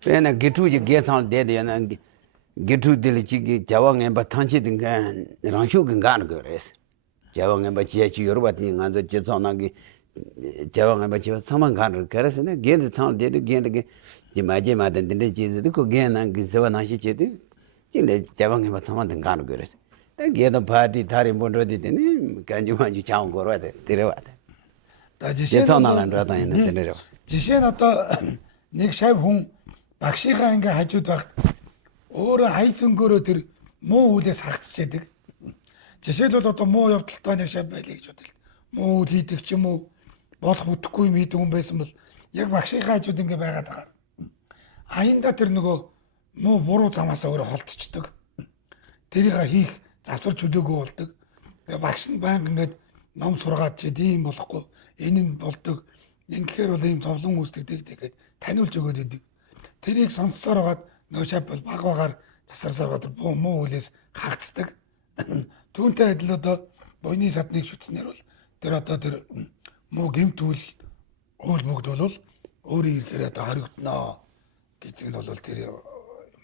Pena gitu je gesan dede yana gitu dele chi jawa ngemba thanchi dinga rangshu gangan gores. Jawa ngemba chi chi yorba ti nganzo je zona gi jawa ngemba chi saman gan gores ne gende thang dede gende ge ji maje ma den de ji de ko gen nang gi sewa na shi che de jinde jawa ngemba saman den gan gores. Ta gende party thari bondo de ne kanju ma ji chaung gorwa de tirewa de. За жишээ нь жишээ нь одоо нэг шав хүн багшийнхаа ингээ хажууд багт өөрөө хай зөнгөөрөө тэр муу үлээс хагцчээдэг. Жишээлбэл одоо муу явдалтай нэг шав байлаа гэж бодъё. Муу үл хийдэг ч юм уу болох үтгэхгүй юм хийдэг хүн байсан бол яг багшийнхаа хажууд ингээ байгаад байгаа. Аяндаа тэр нөгөө муу буруу замаас өөрөө холдчихдог. Тэрийг хийх завсар чөлөөгөө болдог. Багш нь байнга ингээд ном сургаад чи тийм болохгүй энэ нь болдог. Ингэхээр бол ийм зовлон үүсдэг тэгээд таниулж өгөөд идэг. Тэрийг сонссоор хагаад нөгөө шав бол баг багаар засарсаар гадар муу үлээс хагцдаг. Түүнтэй адил одоо буйны садныг шүтснээр бол тэр одоо тэр муу гэмтүүл уул бүгд бол өөрийн ирэхээр одоо хоригдноо гэдэг нь бол тэр юм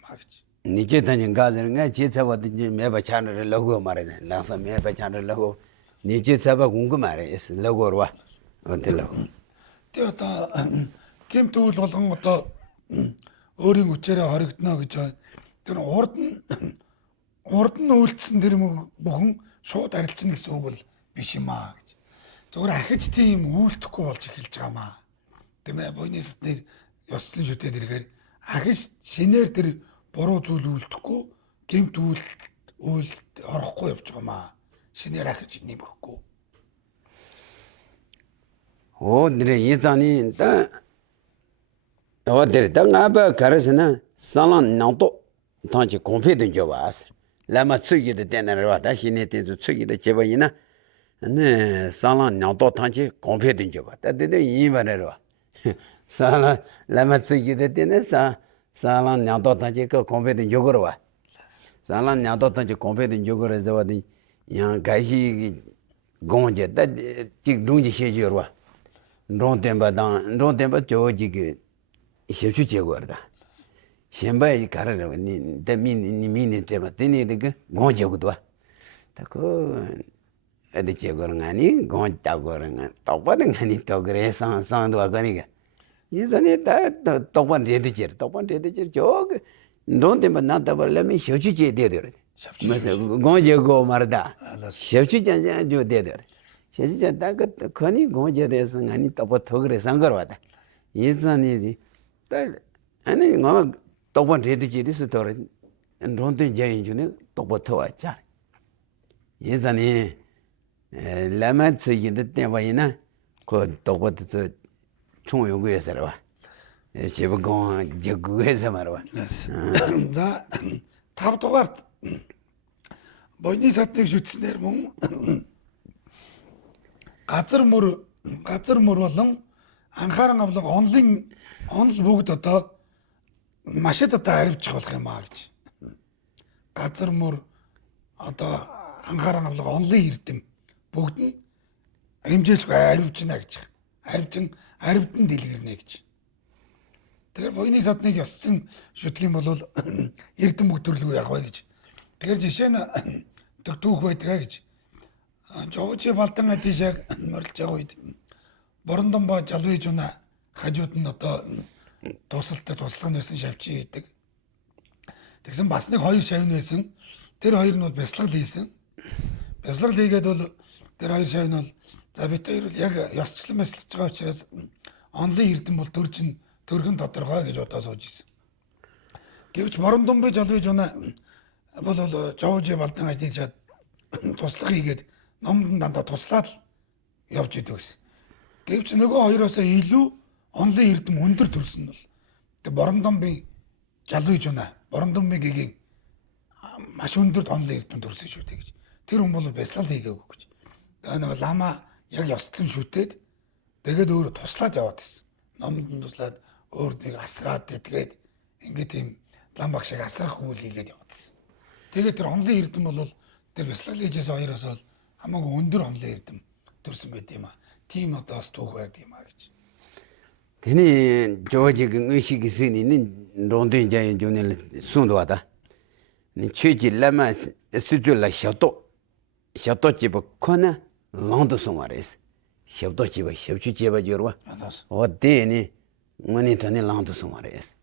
гэж. Nije tanjin gazer nga chi tsaba dinje meba chanre logo mare lasa meba chanre logo nije tsaba gung mare es logo rwa ontel logo. Тэ одоо гэмтүүл болгон одоо өөрийн хүчээрээ хоригдно гэж байна. Тэр урд нь үйлдсэн тэр бүхэн шууд арилжна гэсэн үг бол биш юм аа гэж. Зүгээр ахиж тийм үйлдэхгүй болж эхэлж байгаа маа. Тэмээ буйны сэтнийг ёслон шүтээд ирэхээр ахиж шинээр тэр буруу зүйл үйлдэхгүй гэмт үйл орохгүй явж байгаа маа. Шинээр ахиж нэмэхгүй. Dire yizani da dire da ngaba karasana salan nangto tanchi konfe dun jobas lama tsugi de denarwa da hine tenzu tsugi de jeba ina ne salan nangto tanchi konfe dun joba da de yibarerwa salan lama tsugi de dene salan nangto tanchi ko konfe dun jogorwa salan nangto tanchi konfe dun jogorwa zawadi yang gashi gonje da jik dungji shejiyorwa Rong tempa joji ki shepchu chegwarda. Shenpaya kararawa, da mini tempa, teni dika gong chegudwa. Tako, adi chegwara ngani, gong chagwara ngani, tokpa da ngani tokra, sang dwa kani ka. Yisani da tokpa redu cher, joga, rong tempa na taba lami shepchu che dedwara. Gong chegwa marada, shepchu chan jo dedwara. Sheshicha daga kani gongje desa ngani topo thogre sangar wada. Yizani ani ngama topo redu jiri su tore rontun jayin june topo thowa chari. Yizani lama tsu yinda tenpa ina ko topo tsu chung yungu yasarwa. Sheba gong jagu yasamarwa. За 5 дугаарт буйны садныг шүтснээр мөн газар мөр болон анхааран авлага онол бүгд одоо машид одоо харивчих болох юм аа гэж. Газар мөр одоо анхааран авлага онлын эрдэм бүгд нь хэмжээлгүй харивчна гэж. Харивтан дэлгэрнэ гэж. Тэгэхээр буйны садныг ёслон шүтлэх юм бол эрдэм бүгд төрлөө явах бай гэж. Тэгэхээр жишээ нь түүх байдгаа гэж. Жовчи балдан атишаг мөрлж байгаа үед Боронdomбо жалвиж уна хажууд нь одоо туслах байсан шавчи хийдэг. Тэгсэн бас нэг хоёр шавь нэсэн. Тэр хоёр нь бол бясалгал хийсэн. Бясалгал хийгээд бол тэр хоёр шавь нь бол за бид хоёр яг ёсчлон бясалгаж байгаа учраас онлын эрдэм бол төргөн тодорхой гэж бодож сууж ирсэн. Гэвч Боронdomбо жалвиж уна бол жовчи балдан атишаг туслах хийгээд номд дандаа туслаад явж идэг гэсэн. Гэвч нөгөө хоёроосоо илүү онлын эрдэм өндөр төрсөн бол тэг Боронdomбын жалвиж унаа. Боронdomбигийн маш өндөр онлын эрдэм төрсөн шүү дээ гэж. Тэр хүн бол бясалгал хийгээгүй гэж. Тэгээ нөгөө лама яг ёслон шүтээд тэгээд өөрөө туслаад яваад байсан. Номд нь туслаад өөр нэг асраад тэгээд ингээд тийм лам багшиг асрах үйл хийгээд яваад байсан. Тэгээд тэр онлын эрдэм бол тэр бясалгал хийжээс хоёроосоо хамаагүй өндөр онлын эрдэм төрсөн байт юм аа. Тийм одоо бас түүх байд юм аа гэж. Tini George Ngishi Gisini Rondin Jayan Junil Sundwada. Ni Chuji Lama Sujula Shato Chiba Kona Lando Sumares. Shato Chiba, Shabchu Chiba Jurwa. O Deni Monitani Lando Sumares.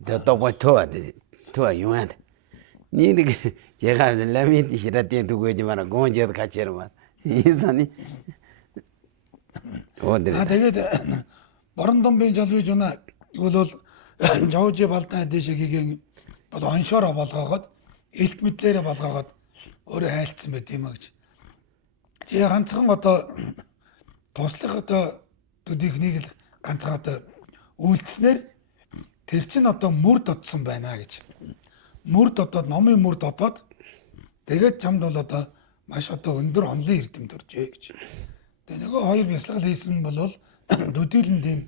The Toba Toa Yuan. Ni Jega Lami Shirati to Gujimara Gonja Kacherma. Isani. Oh, тэгээд Борон жалвиж байна. Игэл бол Жовжи балдан дэшигийн бол оншороо болгоогоод элт мэдлэрээ болгоогоод өөрөө хайлтсан байт юм а гэж. Чи ганцхан одоо туслах одоо төдийхнийг л ганцхан одоо үйлдснээр тэр чинь одоо мөр додсон байна гэж. Мөр додоод номын мөр додоод тэгээд чамд бол одоо маш одоо өндөр онлын эрдэмт төржээ гэж. Тэгээ нөгөө хоёр бясалгал хийсэн бол төдийлэн дэм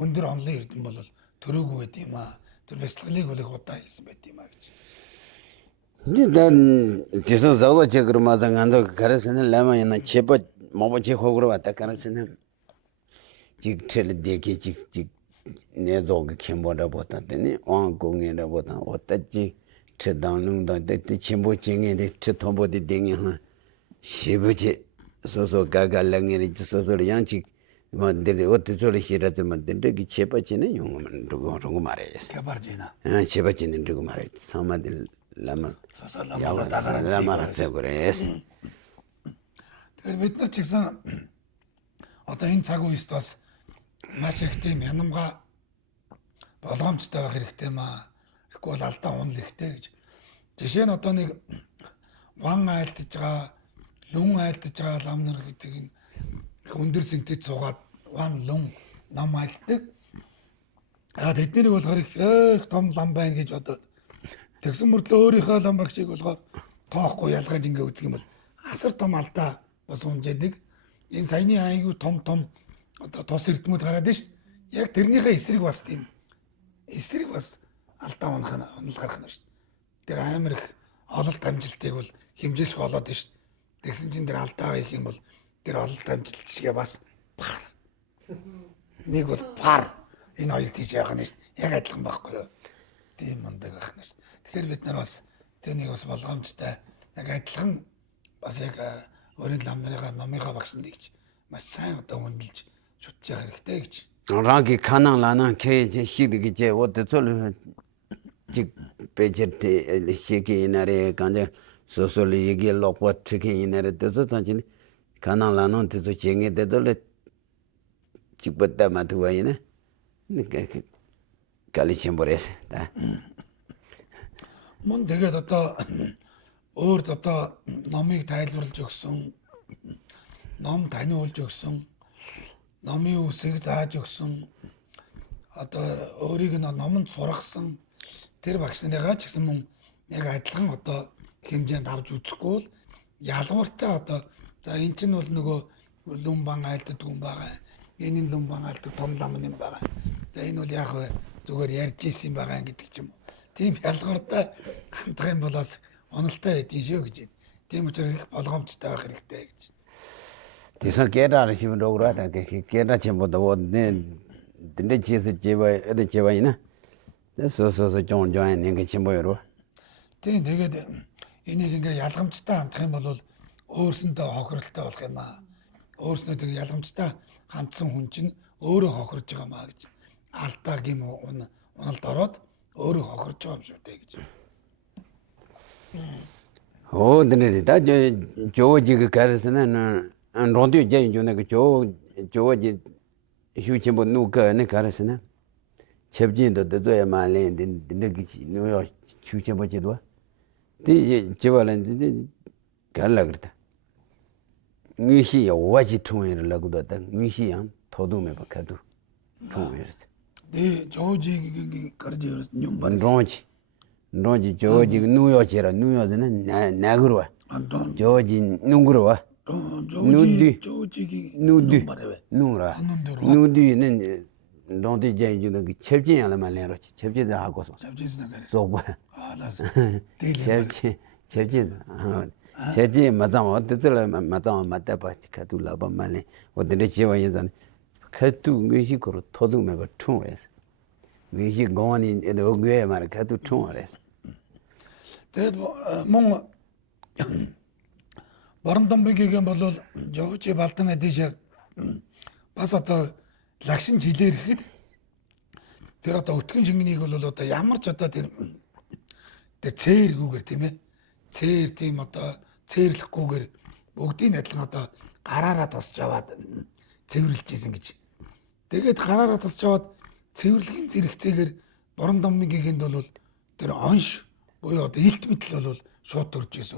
өндөр онлын эрдэм бол төрөөгүй байд юм аа. Тэр бясалгалыг бол их удаа хийсэн байд юм аа гэж. Dan tiso zawa chekru maza ngando karasana lama yana chepa mabo che khogro wata karasana jik chele deke jik ne zog kembo da bota tene wang gonge da bota wata jik che dang lung da de chembo chenge de che thombo de denge ha shibu che so gaga lange ri so yang chik ma de otte chole shira de ma de ki chepa chene yung man ro mare yes 개발지나. chepa chene ro mare samadil lama 야와 다가란 lamaratsay 그래서 Тэгэхээр бид нар ч гэсэн одоо энэ цаг үеэст бас маш их тийм янамга болгоомжтой байх хэрэгтэй маа. Эсвэл алдаа унал ихтэй гэж. Жишээ нь одоо нэг ван айлтж байгаа, лүн айлтж байгаа лам нар гэдэг нь өндөр синтэд суугаад ван лүн нам айлтдаг. Тэднийг болохоор их том лам байна гэж бодоод тэгсэн мөртлөө өөрийнхөө лам багшийг болохоор тоохгүй ялгаж ингэ үзэх юм бол асар том алдаа бас унжээдэг. Энэ саяны аягүй том одоо тос эрдэмүүд гараад шүү. Яг тэрнийхээ эсрэг бас тийм эсрэг бас алдаа унал гарах нь шүү. Тэр амар их ололт амжилтыг бол хэмжээлж болоод шүү. Тэгсэн чинь тэр алдаа хийх юм бол тэр ололт амжилт чигээ бас пар. Нэг бол пар энэ хоёр тийж яах нь шүү. Яг адилхан байхгүй юу? Тийм мундаг байх нь шүү. Тэгэхээр бид нар бас тэнийг бас болгоомжтой яг адилхан бас яг өөрийн лам нарыгаа номынхаа багш нарыг маш сайн одоо хөндлөж шүтж явах хэрэгтэй гэж. Rangi kanang lana ke shigdi ge wo de zol jik bejerte shiki inare kanje sosoli yegi lokwa tiki inare de zo tanjin kanang lana de zo jenge de zol jikbatta matuwa ina kali chimbores ta Мөн тэгээд одоо өөрт одоо номыг тайлбарлаж өгсөн, ном таниулж өгсөн, номын үсийг зааж өгсөн, одоо өөрийг нь номонд сургасан тэр багш нарыгаа ч гэсэн мөн яг адилхан одоо хэмжээнд авч үзэхгүй бол ялгууртай одоо за эн чинь бол нөгөө лүн бан айлтдаг хүн байгаа. Энэ лүн бан айлтдаг том лам юм байгаа. За энэ бол яг зүгээр ярьж ийсэн байгаа гэдэг ч юм. Тийм ялгууртай хамтрах юм бол бас онолтой байдгийн шүү гэж. Тийм учраас их болгоомжтой байх хэрэгтэй гэж. Tisa kera rishim rogra ta kera chimbo da wo ne dinde chise jeba ede jeba ina so jon ne chimbo yoro Тийм тэгээд энийг ингээ ялгамжтай хандах юм бол өөрсөндөө хохиролтой болох юм аа. Өөрснөө тэг ялгамжтай хандсан хүн чинь өөрөө хохирж байгаа маа гэж. Алдаа гэм уналд ороод өөрөө хохирж байгаа юм шүү дээ гэж. oh dinde da jo ji ge karasana an rondi je jo ne jo ji shu chimbo nu ka ne karasana chebjin do de ya ma le dinde gi nu yo shu chimbo ji do di jebalan di galla gerta ngi shi yo wa ji thun yin la gu da ngi shi yang thodu me ba ka du thun yin 네 저지기 거지 뇽반 ronji joji nuyo chera nuyo zena nagro 안돈 joji nungro wa 저지기 nudi nura nudi nen ronji jeju no chepjin ala malero chepjin da hago so 잡지스나 그래 so ba 알았어 chepjin chepjin madam odetla madam matapa kadula ba male odere chewa yin 카투 뮤직으로 토둥매가 총해서 뮤직 고원이 어귀에 말 카투 총해서 Тэгээд мөн Боронтомбигийн бол Жовж Балдан адиш бас одоо лагшин жилээр ихэд тэр одоо өтгөн шингэнийг бол одоо ямар ч одоо тэр цээргүүгээр тийм ээ цээр тийм одоо цээрлэхгүйгээр бүгдийн адилхан одоо гараараа тосч аваад цэвэрлж ийсэн гэж. Тэгээд гараараа тосч аваад цэвэрлэгийн зэрэгцээгээр Боронтомбигийн бол тэр онш буюу одоо илт мэдл бол шууд төрж ийсэн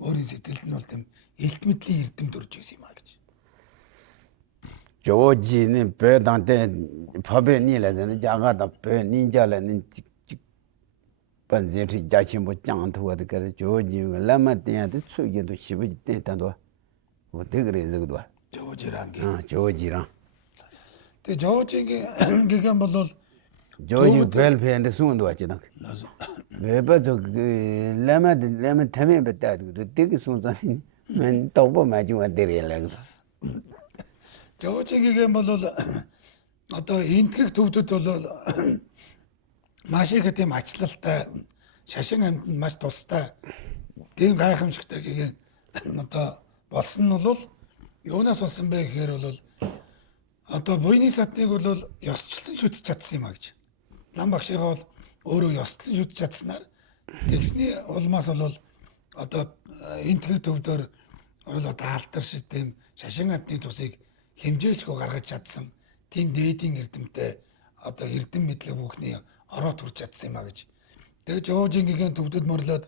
өөрийн сэтгэлд нь бол тийм илт мэдлийн эрдэм төрж ийсэн юм а гэж. 조지는 배당때 법에 니라는 자가다 배 닌자라는 반제리 자신 못 장한토가 그래 조지 라마때한테 수기도 시부지 때다도 어때 그래 저거도 조지란 게. 조지랑 그 조지게 뭐 조지 벨페한테 수원도 왔지다. 왜봐저 그 라마 타면 봤다도 되게 순산이 맨 또보 마주와 데려라고. 조지게 뭐 одоо энтгэх төвдөд бол маш их тийм ачлалтай шашин амьтанд маш тустай тийм гайхамшигтай гэх одоо болсон нь бол юунаас болсон бэ гэхээр бол одоо буйны сатныг бол ёсчлон шүтж чадсан юм а гэж. Лам багшигаа бол өөрөө ёсчлон шүтж чадсанаар тэгсний улмаас бол одоо энтгэх төвдөр бол одоо алдар шиг тийм шашин амьтны тусыг хэмжээчгүй гаргаж чадсан тийм дээдийн эрдэмтэй одоо эрдэм мэдлэг бүхний ороо төрж чадсан юм а гэж. Тэгээд Жовжингийн төвдөд мөрлөөд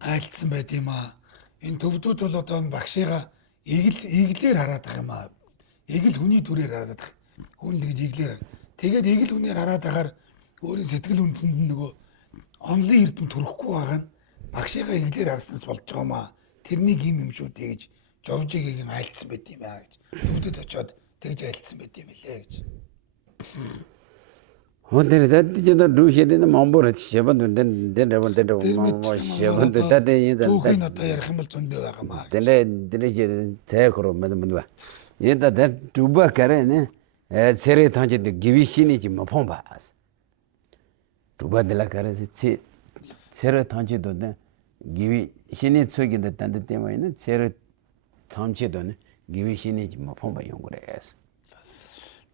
айлтсан байт юм а. Энэ төвдөд бол одоо багшигаа иглээр хараад байгаа юм а. Игэл хүний дүрээр хараад байгаа. Хүн л гэж иглээр. Тэгээд игэл хүнээр хараад байгаар өөрийн сэтгэл үндэсэнд нөгөө онлын эрдэм төрөхгүй байгаа нь багшигаа иглээр харснаас болж байгаа юм а. Тэрний гим юм шүү дээ гэж Жовжигийн айлтсан байт юм а гэж. Төвдөд очиод тэгж айлтсан байт юм лээ гэж. 호텔에 다디저도 루시에는 맘보르 셔번도 된다본데 뭐 셔번도 다데 인다 түүхийн одоо ярих юм бол зөндөө байгаа маа. 델레 제거로 매도 얘다 다 두바 가래네 세레 탄지도 기비신이지 뭐 폼바스 두바들라 가래서 세레 탄지도 기비 신이 속인데 단데 때문에는 세레 탄지도 기비신이지 뭐 폼바 연구래서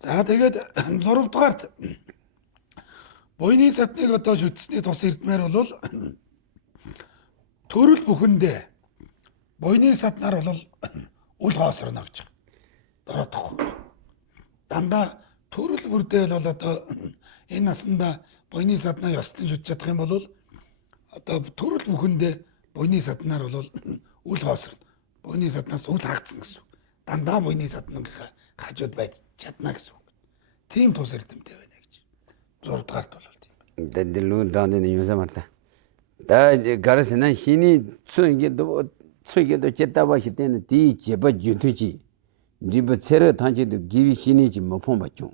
За тэгээд 6 дугаарт буйны сатныг одоо шүтсний тус эрдмээр бол төрөл бүхэндээ буйны сатнаар бол үл хоосорно гэж. Доротох. Дандаа төрөл бүрдээ бол одоо энэ насанда буйны сатнаа ёслон шүтж чадах юм бол одоо төрөл бүхэндээ буйны сатнаар бол үл хоосорно. Буйны сатнаас үл хаагцсан гэсэн. Дандаа буйны сатныг хажууд байж чадна гэсэн. Тийм тус эрдэмтэй байна гэж. 6 дугаарт бол тийм. 델루 다는 유사 말다. 다 가르스나 신이 수익에도 쨌다바시 때는 디 제바 준투지. 리버 체르 탄지도 기비 신이지 뭐 폼바죠.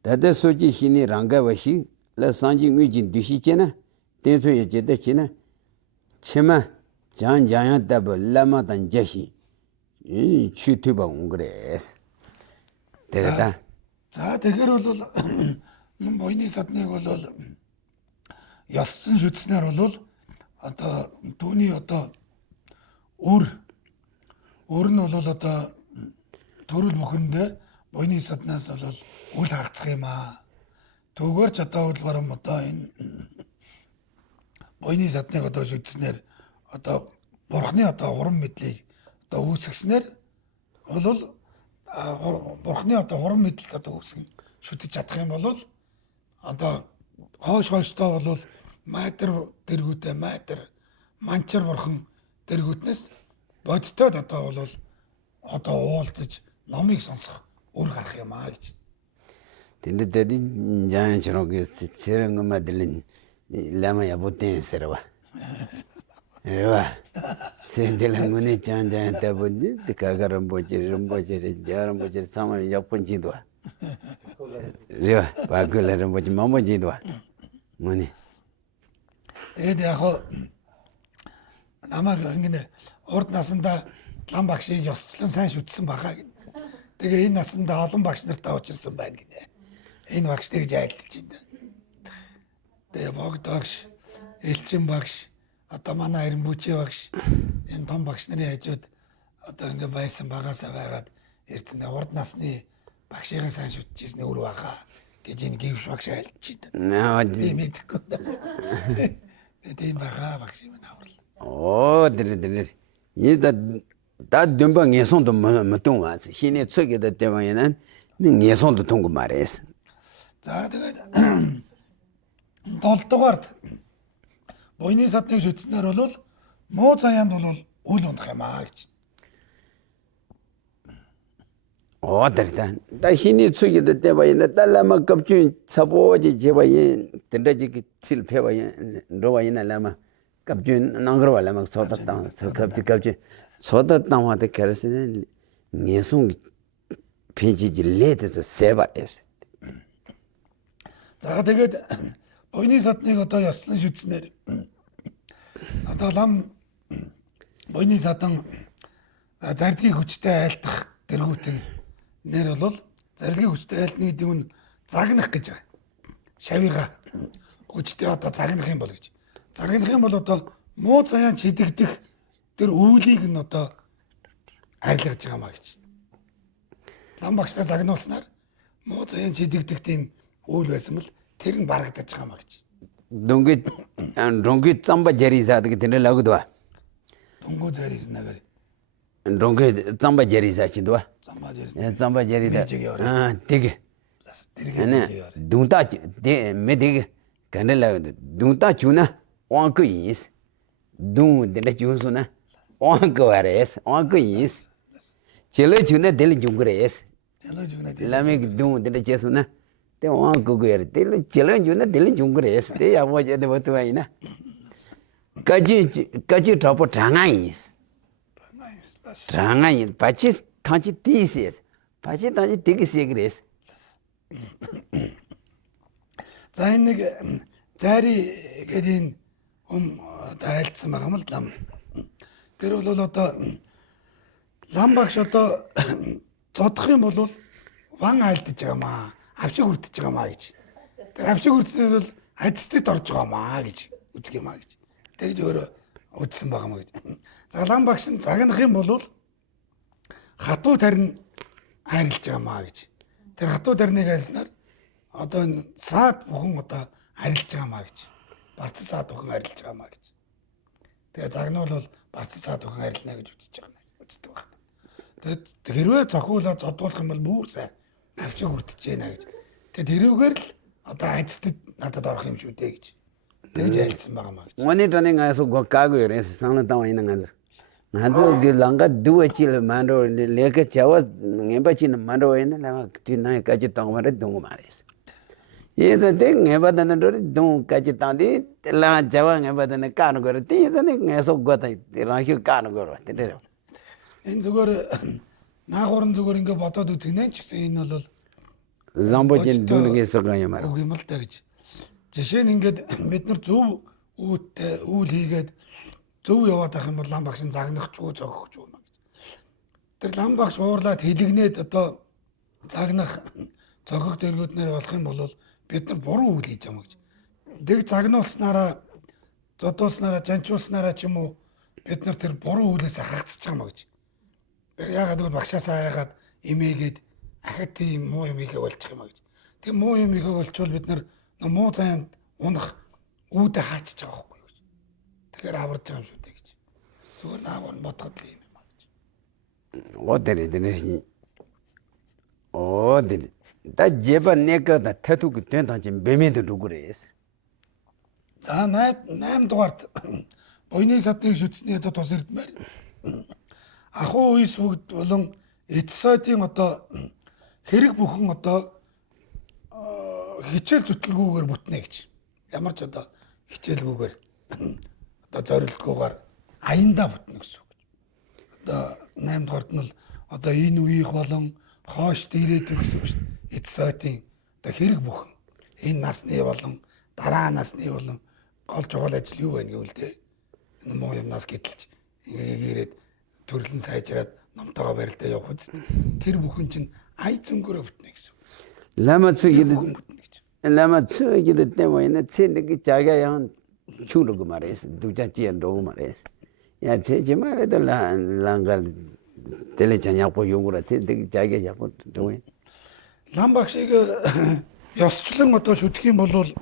다데 소지 신이 랑가바시 라 산지 위진 뒤시제나 대소에 제대치나 치마 장장야다버 라마단 제시 이 취투바 온 그래스. 되겠다. За тэгэхээр бол буйны садныг бол ёссон шүтснээр бол одоо түүний одоо өөр нь бол одоо төрөл бүхэндээ буйны саднаас бол үл хаагцах юм аа. Түүгээр ч одоо бол барам одоо энэ буйны садныг одоо шүтснээр одоо бурхны одоо уран мэдлийг одоо үүсгэснээр бол бурхны одоо уран мэдлэлд одоо үүсгэн шүтэж чадах юм бол одоо хойштоо бол майтар дэргүүтэй манчар бурхан дэргүүтнээс бодтоод одоо бол одоо уулзаж номыг сонсох үр гарах юм аа гэж. 근데 자연처럼 그 저런 것만 들린 라마야 못된 세라와. 에와. 센들은 문에 잔잔다 보니 가가름 보지름 자름 보지 상을 역분지도. 저 바글라름 보지 뭐뭐지도. 뭐니. Тэгээд яг намайг ингэ урд насанда лам багшийг ёсчлон сайн шүтсэн бахаа. Тэгээ энэ насанда олон багш нартай уулзсан байна гинэ. Энэ багш тэгж айлтж байна. Тэгээ богд багш, элчин багш, одоо манай Аринбүчи багш, энэ том багш нарын хажууд одоо ингэ байсан багасаа байгаад эрдэнэ урд насны багшигаа сайн шүтчихсэн өөр баха гэж энэ гівш багш айлтж байна. Тийм мэдгүй. Тэгээ баха багш юм аврал. Оо дэр. Да дөмбө нээсонд мөтөн ваас. Хинэ цөгэдэ дэвэна. Нээсонд тунг марээс. За тэгээд 7 дугаард буйны садныг шүтснээр бол муу цаяанд бол үл унах юм аа гэж. Оо дэр. Да хинэ цөгэдэ дэвэна. Далама капчүн цабо지 제바이 덴다지 칠 페바이 로와이나 라마 갑준 낭그로발라마 소다땅 갑지 소다땅한테 캐르스는 예송 펜지지 레드서 세바에스. За тэгээд буйны садныг одоо ёслон шүтснээр одоо лам буйны садан зардгийн хүчтэй айлтах дэргүүтэн нэр бол зардгийн хүчтэй айлтны гэдэг нь загнах гэж байна. Шавьяга хүчтэй одоо загнах юм бол гэж. Загнах юм бол одоо муу заяан чидэгдэх тэр үүлийг нь одоо арилгаж байгаа маа гэж. Лам багштай загнуулснаар муу заяан чидэгдэх тийм үйл байсан бол тэр нь барагдаж байгаа маа гэж. Дөнгөд замба жеризаад гэдэг нь лагдва. Дөнгөд зарис нагаар. Дөнгөд замба жеризаа чиндва. Замба жерида. Тэг. Ане дүнта медиг канела дүнта чуна онко ис дүн дэлэ чусуна онко арес онко ис челэ чуна дэлэ жунгрэс ламиг дүн дэлэ чесуна те онко гэр дэлэ челэ чуна дэлэ жунгрэс те 야보제 데버트와이나 까지 잡고 장아이스 장아이 바치 탄치 티시스 바치 탄치 티기시 그래스. За энэ нэг зайри гэдийн айлтсан байгаа юм л лам. Тэр бол одоо лам багш одоо зодох юм бол ван айлдж байгаа маа. Авшиг үрдэж байгаа маа гэж. Тэр авшиг үрдснээр бол адистд орж байгаа маа гэж үздэг юм аа гэж. Тэгж өөрөө үзсэн байгаа маа гэж. За лам багш нь загнах юм бол хатуу тарин хайрлж байгаа маа гэж. Тэр хатуу тарныг хайснаар одоо энэ саад бүхэн одоо арилж байгаа маа гэж. Барц саад бүхэн арилж байгаа маа гэж. Тэгээ загнуул бол барц саад бүхэн арилна гэж үзэж байгаа юм. Үздэг байна. Тэгээд хэрвээ цохиулаад зодуулах юм бол бүр сайн авчиг хүртэж байна гэж. Тэгээд тэрүүгээр л одоо айцтад надад орох юм шүү дээ гэж. Тэгж айлцсан байгаа маа гэж. Оны таныг асуу гокаагүй ерээс санаа таваа инангаа. 나도 그 랑가 두어칠 만로 레가 자와 녜바치는 만로 있는 나가 뒤나까지 동말에 동고 말했어. 얘도 된 녜바다는 동까지 땅디 라 자와 녜바다는 까는 거를 뒤에서는 계속 거다 라히 까는 거로 되려. Энэ зүгээр наагуурн зүгээр ингээ бодоод үтгэнэ ч гэсэн энэ бол замбочин дүнээс гая маар. Үг юм л та гэж. Жишээ нь ингээд бид нар зөв үүтэй үйл хийгээд зөв яваад байх юм бол лам багш нь загнах ч үү зогох ч үү гэж. Тэр лам багш уурлаад хэлэгнээд одоо загнах зогох дэргүүднэр болох юм бол бид нар буруу үйл хийж байгаа гэж. Дэг загнуулснараа зодуулснараа жанчуулснараа ч юм уу бид нар тэр буруу үйлээс хагацж байгаа маа гэж. Яагаад гэвэл багшаасаа яагаад имээгээд ахад тийм муу юм ихэ болчих юм аа гэж. Тийм муу юм ихэ болчвол бид нар муу заяанд унах үүдэ хаачиж байгаа байхгүй гэж. Тэгэхээр аварж байгаа юм шүү дээ гэж. Зүгээр наавар бодоход л юм аа гэж. 어디 다 제바 내가 다 태투 된다 지금 매매도 누구래스. За 8 дугаарт буйны садныг шүтсний одоо тус ирдмээр ахуй үе сүгд болон эцсойдын одоо хэрэг бүхэн одоо хичээл зүтэлгүйгээр бүтнэ гэж. Ямар ч одоо хичээлгүйгээр одоо зорилтгүйгээр аяндаа бүтнэ гэсэн үг. Одоо 8 дугаарт нь бол одоо энэ үеих болон хоош дээрээдэг гэсэн үг шүү дээ. Эцсойдын одоо хэрэг бүхэн энэ насны болон дараа насны болон гол чухал ажил юу байна гэвэл тэ энэ муу юмнаас гэдэлж ирээд төрлөн сайжраад номтойгоо барилдаа явах үст. Тэр бүхэн чинь ай зөнгөөрөө бүтнэ гэсэн. Lama tsugi Бүхэн бүтнэ гэж. lama tsugi de demo ina tsindagi jaga yang chulu mares duja chien do mares ya che jimare de langal tele chanyapo yungura tsindagi jaga yapo do. Лам багшийг ёсчлон одоо шүтэх юм бол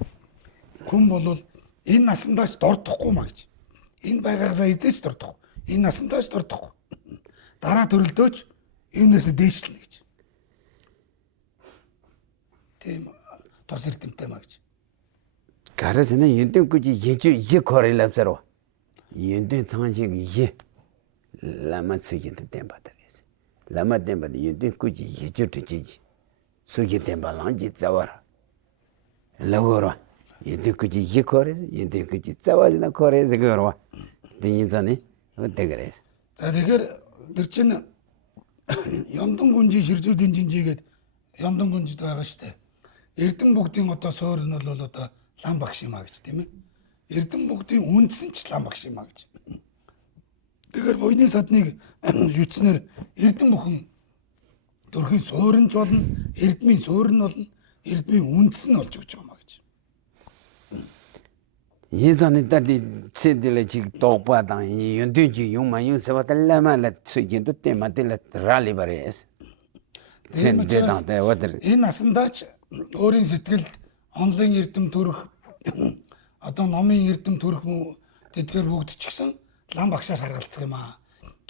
хүн бол энэ насандаач дордохгүй маа гэж. Энэ байгаагасаа эзэж дордохгүй. Энэ насандаач дордохгүй. Дараа төрөлдөөч энэс дээшлэнэ гэж. Тийм тос эрдэмтэй маа гэж. Гарасна юндэн күжи yeju ye korelapsaro. Юндэн цааншиг ye lama tsugi de temba дэрээс. Lama temba de юндэн күжи yeju тжиж. Суги темба ланжи завар. Лагоро. Юндэн күжи ye kore, юндэн күжи завазна kore зэгөрва. Динизаны өдөгрээс. За тэгэхээр тэр чинь Ямдан гүнжи ширзүүдийн жинжигээд Ямдан гүнжид байгаа штэ. Эрдэн бүгдийн одоо суур нь бол одоо лам багш юмаа гэж тийм ээ. Эрдэн бүгдийн үндсэн ч лам багш юмаа гэж. Тэгэхээр буйны садныг юуцнэр эрдэн бүхэн төрхийн суур нь ч болно, эрдмийн суур нь болно, эрдмийн үндс нь болж өгч байгаа маа гэж. Yizani dati tsedile chik tokpa tang yundu chi yung ma yung sewa talama la tsugin tu tema tila rali bares. Tsen de tang te wadar. Энэ насандаач өөрийн сэтгэлд онлайн эрдэм төрөх одоо номын эрдэм төрөх тэдгээр бүгд ч гэсэн лам багшаас харгалцах юм аа.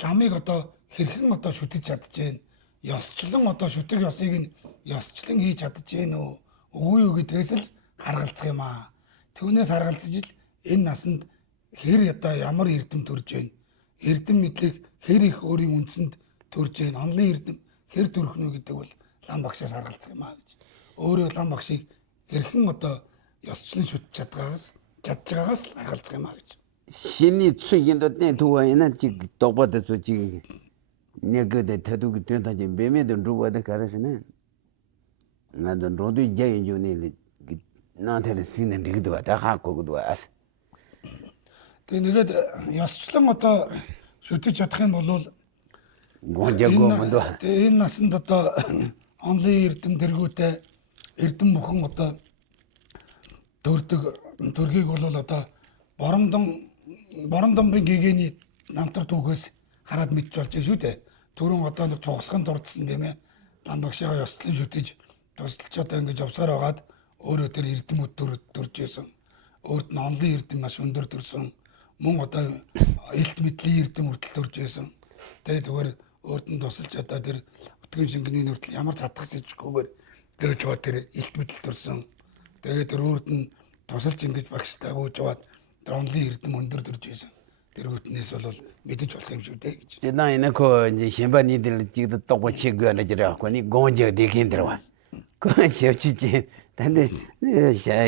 Ламыг одоо хэрхэн одоо шүтэж чадчихээн. Ёсчлон одоо шүтэг ёсыг нь ёсчлон хийж чадчихээн үү? Үгүй юу гэдгээс л харгалцах юм аа. Түүнээс харгалзаж ил энэ насанд хэр одоо ямар эрдэм төрж байна. Эрдэм мэдлэг хэр их өөрийн үндсэнд төрж байна. Онлайн эрдэм хэр төрөх нө гэдэг бол лам багшаас харгалцах юм аа гэж. Өөрөө лам багшийг хэрхэн одоо ёсчлон шүтэж чадчихагаас л харгалцах юм аа гэж. Shini tsugin tu ten tuwa ina chik tokpa tu tsu chik nega de tatu ki tuyan tachi beme tu ruwa de karasina. Nga tu rodu jayi jo ni naa tali sinan rikidwa, ta haa kukudwa as. Тэгээ нэгэд ёсчлон одоо шүтэж чадах юм бол Гонжаго мандwa. Тэгээ энэ насанд одоо онлайн эрдэм тэргүүтэй эрдэм бүхэн одоо төргийг бол одоо боромдомбын гэгэний намтар түүхээс хараад мэдж болж шүү дээ. Түрүүн одоо нэг цугсганд дурдсан тийм ээ. Лам багшаа ёслон шүтэж тусалж одоо ингэж явсаар байгаад өөрөө тэр эрдэм төрж исэн. Өөрт нь онлайн эрдэм маш өндөр төрсөн. Мөн одоо элт мэдлийн эрдэм хүртэл төрж исэн. Тэгээд зүгээр өөрт нь тусалж одоо тэр өтгөн шингэний нүртэл ямар татгас ичгүйгээр зөөж бод тэр элт мэдл төрсөн. Тэгээд тэр өөрт нь тусалж ингэж багштай гүйж аваад тэр онлайн эрдэм өндөр төрж исэн. Тэр үтнээс бол мэдэж болох юм шүү дээ гэж. Chidang ina ko shimba nidil chik tu tokpa chik gwa na jira kwa ni gongja dekin dirwa. Kwa shevchu chi tante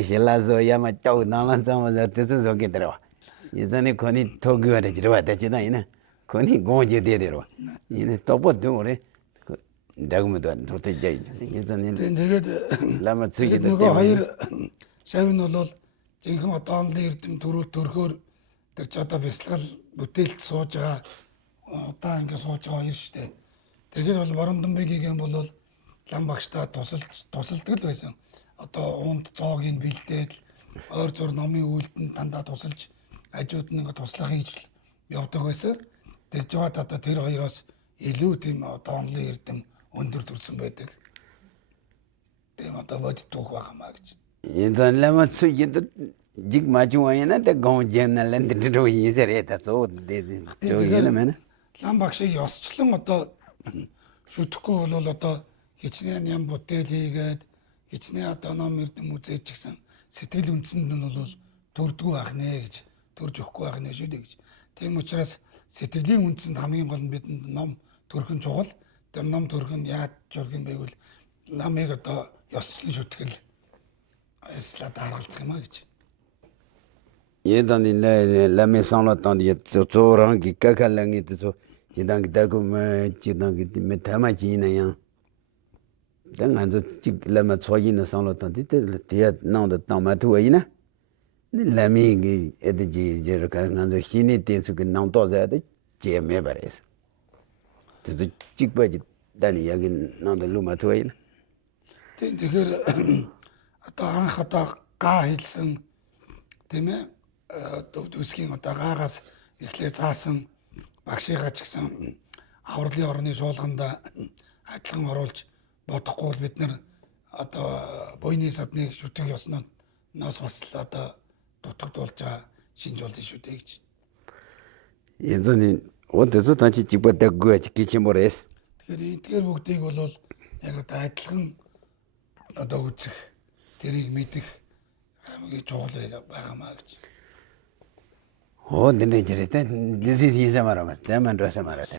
shilazo yama chau nalan tsama za tisu soki dirwa. Yizani kwa ni to gwa na jirwa ta chidang ina kwa ni gongja de dirwa. Ina tokpa dungu dagumudwa rute jay. Yizani Тэгээд lama tsugi tu нөгөө хоёр шавь нь бол жинхэнэ одоо онлайн эрдэм төрөхөөр тэр ч одоо бясалгал бүтээлд сууж байгаа удаан ингэ сууж байгаа хоёр шүү дээ. Тэгээд бол боромдомбигийн бол лам багштай тусалдаг л байсан. Одоо uuнд цоогийн бэлдээд ойр зур номын үйлдэнд дандаа тусалж хажууд нь ингэ туслах хийж явдаг байсан. Тэгж яваад одоо тэр хоёроос илүү тийм одоо онлайн эрдэм өндөр төрсөн байдаг. Тийм одоо бодит түүх байгаамаа гэж. Yizani lama tsugi tu jik machuwa ina ta gongja na landi dhiro yisare ta tso de jo yina mena. Лам багшийг ёсчлон одоо шүтгэхгүй бол одоо хичнээн ям бүтээл хийгээд хичнээн одоо ном эрдэм үзэж гисэн сэтгэл үндсэнд нь бол төрдгөө байх нэ гэж төрж өгөхгүй байх нэ шүү дээ гэж. Тийм учраас сэтгэлийн үндсэнд хамгийн гол нь бидэнд ном төрхөн чухал. Тэр ном төрхөн яаж жург юм бэ гэвэл намыг одоо ёсчлон шүтгэл эсла даргалцах юм а гэж. Yedani lame sanla tandi tso rangi kakalangi tso jidangi daguma jidangi me tama jina yang. Dan anzo jik lama tsogi na sanla tandi tiya nangda tangma tuwa ina. Lame gi edji jiro kar anzo hini tensu ki nangto zayada jie me bares. 그래서 찍바지 다니 여긴 나도 루마 투에인. Тэгэхээр одоо анх одоо гаа хэлсэн тийм ээ төсгийн одоо гаагаас эхлээ заасан багшигаа ч гэсэн авралын орны суулганд адилхан оруулж бодохгүй бол бид нар одоо буйны садны шүтэг ёсноо нас бас одоо дутагдуулж байгаа шинж болно шүү дээ гэж. 예전에 어디서 다시 찍바다 그거 기치 모르겠어. Тэгэхээр эдгээр бүгдийг бол яг одоо адилхан одоо үзэх тэрийг мэдэх хамгийн чухал байгаамаа гэж. 어, 너네 저랬다. this is 이제 말하면 대만 들어서 말하다.